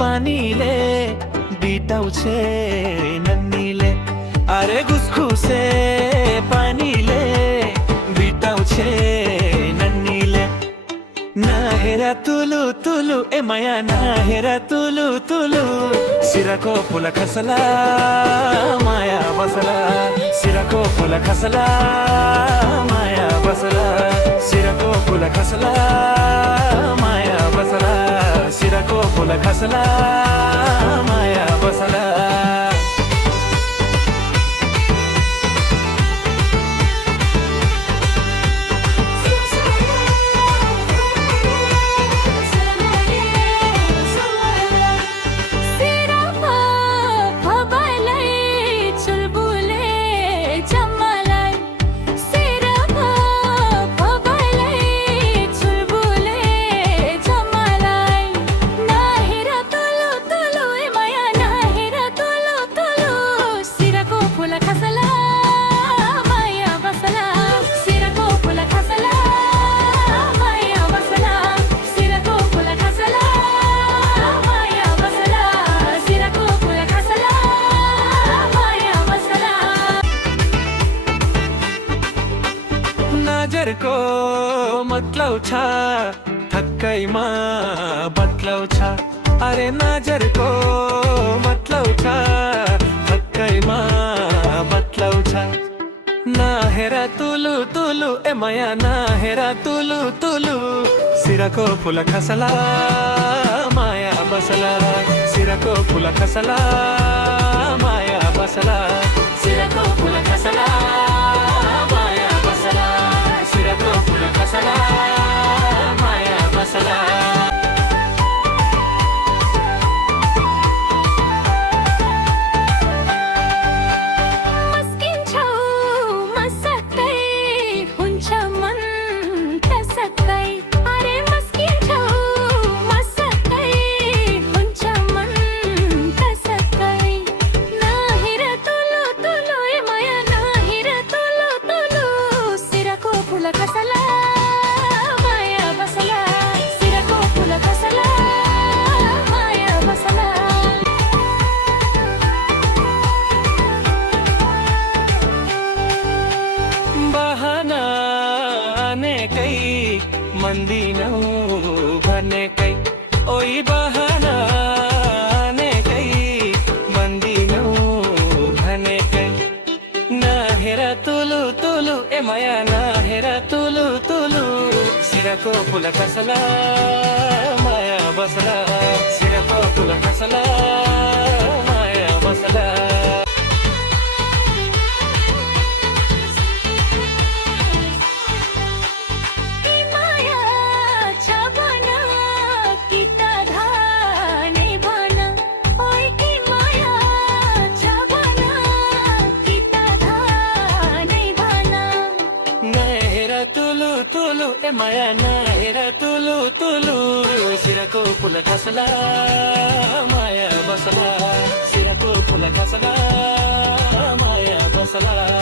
पानीले बिताउँछे नन्नीले अरे घुसखुसे पानीले बिताउँछे नन्नीले नहेरा तुलु तुलु ए माया नहेरा तुलु तुलु सिराको फुल खसला माया बसला सिराको फुल खसला माया बसला सिराको फुल खसला माया बसला सिराको फुल खसला माया बसला नजरको मतलब छ थक्कैमा बतलाउँछ अरे नजरको मतलब छ थक्कैमा बतलाउँछ नहेर तुलु तुलु ए माया नहेर तुलु तुलु सिराको फुल खसला माया बसला सिराको फुल खसला माया बसला सिराको फुल खसला माया बसला सिराको फुल खसला माया बसला मंदिनौ भनेकै ओइ बहाना नेकै मंदिनौ भनेकै नहेर तुलु तुलु ए माया नहेर तुलु तुलु सिराको फुल खसला माया बसला सिराको फुल खसला माया बसला तुलु ए माया नहेर तुलु तुलु सिराको फुल खसला माया बसला सिराको फुल खसला माया बसला